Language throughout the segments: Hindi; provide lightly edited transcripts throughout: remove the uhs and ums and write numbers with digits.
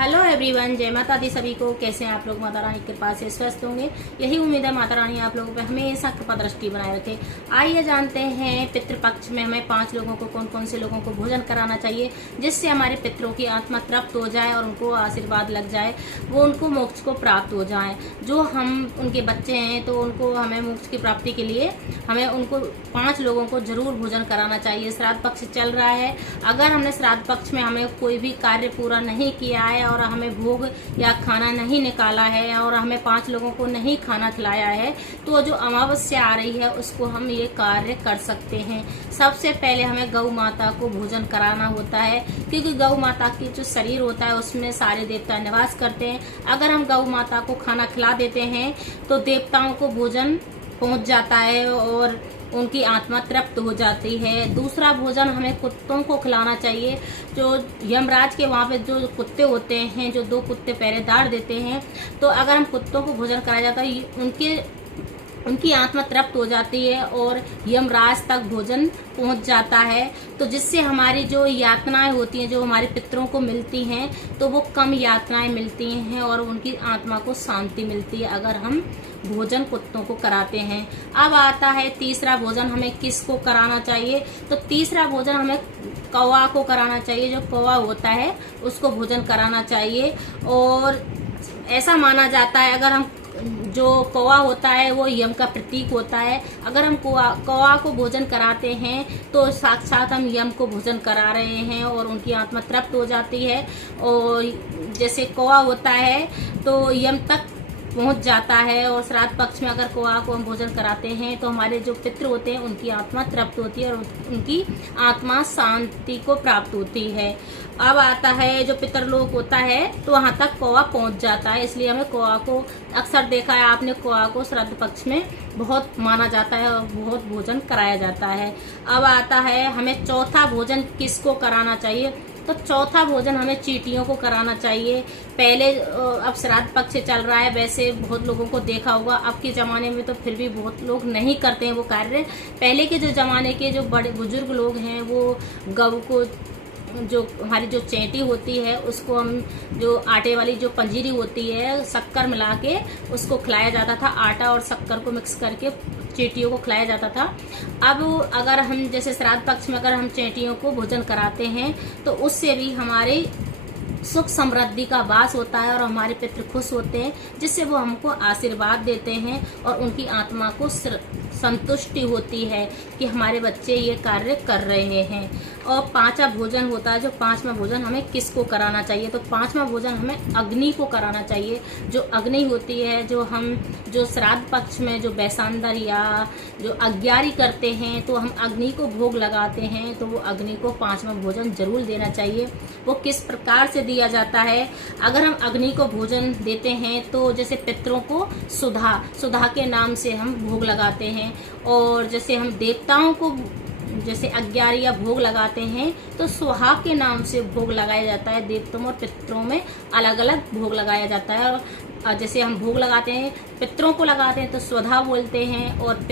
हेलो एवरीवन, जय माता दी सभी को। कैसे हैं आप लोग? माता रानी के कृपा से स्वस्थ होंगे, यही उम्मीद है। माता रानी आप लोगों पर हमेशा कृपा दृष्टि बनाए रखे। आइए जानते हैं पितृपक्ष में हमें 5 लोगों को, कौन कौन से लोगों को भोजन कराना चाहिए जिससे हमारे पितरों की आत्मा तृप्त हो जाए और उनको आशीर्वाद लग जाए, वो उनको मोक्ष को प्राप्त हो जाए। जो हम उनके बच्चे हैं तो उनको हमें मोक्ष की प्राप्ति के लिए हमें उनको 5 लोगों को जरूर भोजन कराना चाहिए। श्राद्ध पक्ष चल रहा है, अगर हमने श्राद्ध पक्ष में हमें कोई भी कार्य पूरा नहीं किया है और हमें भोग या खाना नहीं निकाला है और हमें 5 लोगों को नहीं खाना खिलाया है, तो जो अमावस्या आ रही है उसको हम ये कार्य कर सकते हैं। सबसे पहले हमें गौ माता को भोजन कराना होता है, क्योंकि गौ माता की जो शरीर होता है उसमें सारे देवता निवास करते हैं। अगर हम गौ माता को खाना खिला देते हैं तो देवताओं को भोजन पहुंच जाता है और उनकी आत्मा तृप्त हो जाती है। दूसरा भोजन हमें कुत्तों को खिलाना चाहिए। जो यमराज के वहाँ पे जो कुत्ते होते हैं, जो 2 कुत्ते पहरेदार देते हैं, तो अगर हम कुत्तों को भोजन कराया जाता है उनकी आत्मा तृप्त हो जाती है और यमराज तक भोजन पहुंच जाता है। तो जिससे हमारी जो यातनाएं होती हैं, जो हमारे पितरों को मिलती हैं, तो वो कम यातनाएं मिलती हैं और उनकी आत्मा को शांति मिलती है अगर हम भोजन कुत्तों को कराते हैं। अब आता है तीसरा भोजन हमें किसको कराना चाहिए। तो तीसरा भोजन हमें कौवा को कराना चाहिए। जो कौवा होता है उसको भोजन कराना चाहिए। और ऐसा माना जाता है, अगर हम जो कौवा होता है वो यम का प्रतीक होता है। अगर हम कौवा को भोजन कराते हैं तो साक्षात हम यम को भोजन करा रहे हैं और उनकी आत्मा तृप्त हो जाती है। और जैसे कौवा होता है तो यम तक पहुंच जाता है। और श्राद्ध पक्ष में अगर कौवा को हम भोजन कराते हैं तो हमारे जो पितृ होते हैं उनकी आत्मा तृप्त होती है और उनकी आत्मा शांति को प्राप्त होती है। अब आता है जो पितरलोक होता है तो वहां तक कौवा पहुंच जाता है, इसलिए हमें कौवा को अक्सर देखा है आपने, कौवा को श्राद्ध पक्ष में बहुत माना जाता है और बहुत भोजन कराया जाता है। अब आता है हमें चौथा भोजन किसको कराना चाहिए। तो चौथा भोजन हमें चींटियों को कराना चाहिए। पहले अब श्राद्ध पक्ष चल रहा है, वैसे बहुत लोगों को देखा होगा, अब के जमाने में तो फिर भी बहुत लोग नहीं करते हैं वो कार्य। पहले के जो जमाने के जो बड़े बुजुर्ग लोग हैं वो गौ को, जो हमारी जो चेंटी होती है उसको हम, जो आटे वाली जो पंजीरी होती है, शक्कर मिला के उसको खिलाया जाता था। आटा और शक्कर को मिक्स करके चींटियों को खिलाया जाता था। अब अगर हम जैसे श्राद्ध पक्ष में अगर हम चींटियों को भोजन कराते हैं तो उससे भी हमारे सुख समृद्धि का वास होता है और हमारे पितृ खुश होते हैं, जिससे वो हमको आशीर्वाद देते हैं और उनकी आत्मा को संतुष्टि होती है कि हमारे बच्चे ये कार्य कर रहे हैं। और 5वां भोजन होता है, जो 5वां भोजन हमें किसको कराना चाहिए। तो 5वां भोजन हमें अग्नि को कराना चाहिए। जो अग्नि होती है, जो श्राद्ध पक्ष में जो बैसांदर या जो अग्यारी करते हैं तो हम अग्नि को भोग लगाते हैं, तो वो अग्नि को 5वां भोजन जरूर देना चाहिए। वो किस प्रकार से दिया जाता है, अगर हम अग्नि को भोजन देते हैं तो जैसे पितरों को सुधा के नाम से हम भोग लगाते हैं। और जैसे हम देवताओं को जैसे अग्यारी या भोग लगाते हैं तो सुहा के नाम से भोग लगाया जाता है। देवताओं और पितरों में अलग अलग भोग लगाया जाता है। और जैसे हम भोग लगाते हैं, पितरों को लगाते हैं तो स्वधा बोलते हैं, और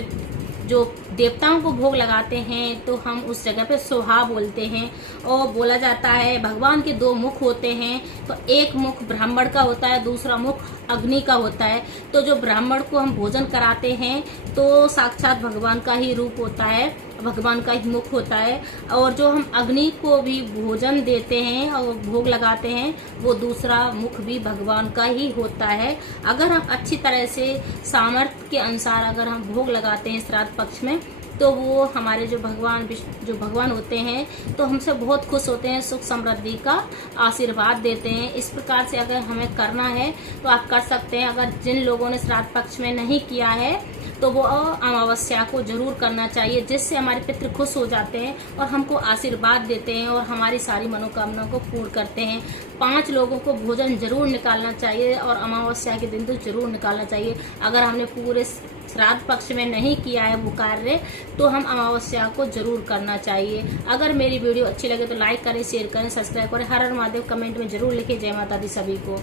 जो देवताओं को भोग लगाते हैं तो हम उस जगह पे सुहा बोलते हैं। और बोला जाता है भगवान के 2 मुख होते हैं, तो एक मुख ब्राह्मण का होता है, दूसरा मुख अग्नि का होता है। तो जो ब्राह्मण को हम भोजन कराते हैं तो साक्षात भगवान का ही रूप होता है, भगवान का ही मुख होता है। और जो हम अग्नि को भी भोजन देते हैं और भोग लगाते हैं, वो दूसरा मुख भी भगवान का ही होता है। अगर हम अच्छी तरह से सामर्थ्य के अनुसार अगर हम भोग लगाते हैं श्राद्ध पक्ष में, तो वो हमारे जो भगवान होते हैं तो हमसे बहुत खुश होते हैं, सुख समृद्धि का आशीर्वाद देते हैं। इस प्रकार से अगर हमें करना है तो आप कर सकते हैं। अगर जिन लोगों ने श्राद्ध पक्ष में नहीं किया है तो वो अमावस्या को जरूर करना चाहिए, जिससे हमारे पितृ खुश हो जाते हैं और हमको आशीर्वाद देते हैं और हमारी सारी मनोकामनाओं को पूर्ण करते हैं। 5 लोगों को भोजन जरूर निकालना चाहिए और अमावस्या के दिन तो जरूर निकालना चाहिए। अगर हमने पूरे श्राद्ध पक्ष में नहीं किया है वो कार्य तो हम अमावस्या को जरूर करना चाहिए। अगर मेरी वीडियो अच्छी लगे तो लाइक करें, शेयर करें, सब्सक्राइब करें। हर हर महादेव कमेंट में जरूर लिखें। जय माता दी सभी को।